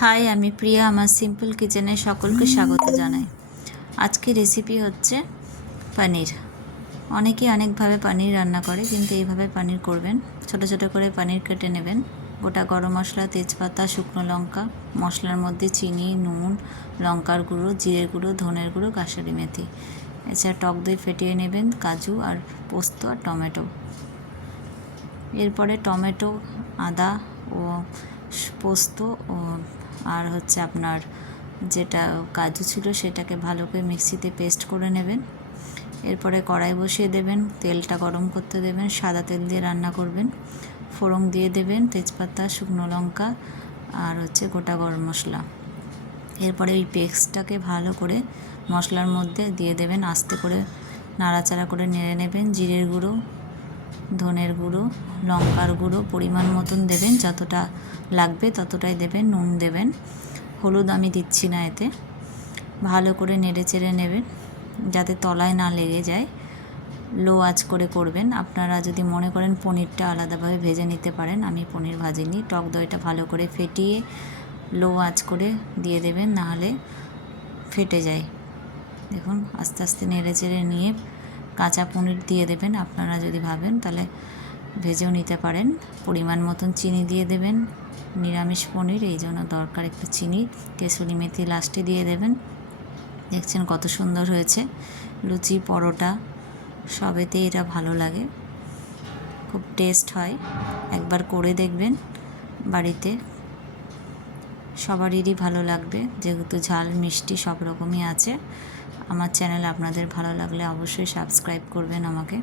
High, আমি প্রিয়া। আমার simple কিচেনে সকলকে স্বাগত জানাই। আজকে রেসিপি হচ্ছে পনির। অনেকে অনেকভাবে পনির রান্না করে, কিন্তু এইভাবে পনির করবেন। ছোট ছোট করে পনির কেটে নেবেন। গোটা গরম মশলা, তেজপাতা, শুকনো লঙ্কা, মশলার মধ্যে চিনি, নুন, লঙ্কার গুঁড়ো, জিরের গুঁড়ো, ধনের গুঁড়ো, কাসুরি মেথি। এছাড়া টক দই ফেটিয়ে নেবেন, কাজু আর পোস্ত আর টমেটো। এরপরে টমেটো, আদা ও পোস্ত ও আর হচ্ছে আপনার যেটা কাজু ছিল সেটাকে ভালো করে মিক্সিতে পেস্ট করে নেবেন। এরপরে কড়াই বসিয়ে দেবেন, তেলটা গরম করতে দেবেন, সাদা তেল দিয়ে রান্না করবেন। ফোড়ন দিয়ে দেবেন, তেজপাতা, শুকনো লঙ্কা আর হচ্ছে গোটা গরম মশলা। এরপরে ওই পেস্টটাকে ভালো করে মশলার মধ্যে দিয়ে দেবেন, আস্তে করে নাড়াচাড়া করে নেড়ে নেবেন। জিরের গুঁড়ো, ধনের গুঁড়ো, লঙ্কার গুঁড়ো পরিমাণ মতন দেবেন, যতটা লাগবে ততটাই দেবেন। নুন দেবেন, হলুদ আমি দিচ্ছি না এতে। ভালো করে নেড়ে চেড়ে নেবেন যাতে তলায় না লেগে যায়। লো আঁচ করে করবেন। আপনারা যদি মনে করেন পনিরটা আলাদাভাবে ভেজে নিতে পারেন, আমি পনির ভাজিনি। টক দইটা ভালো করে ফেটিয়ে লো আঁচ করে দিয়ে দেবেন, নাহলে ফেটে যায়। দেখুন, আস্তে আস্তে নেড়ে চেড়ে নিয়ে কাঁচা পনির দিয়ে দেবেন। আপনারা যদি ভাবেন তাহলে ভেজেও নিতে পারেন। পরিমাণ মতন চিনি দিয়ে দেবেন। নিরামিষ পনির, এই জন্য দরকার একটু চিনি। কেসুরি মেথি লাস্টে দিয়ে দেবেন। দেখছেন কত সুন্দর হয়েছে। লুচি, পরোটা সবেতেই এটা ভালো লাগে, খুব টেস্ট হয়। একবার করে দেখবেন বাড়িতে, সবারই ভালো লাগবে, যেহেতু ঝাল মিষ্টি সব রকমই আছে। আমার চ্যানেল আপনাদের ভালো লাগলে অবশ্যই সাবস্ক্রাইব করবেন আমাকে।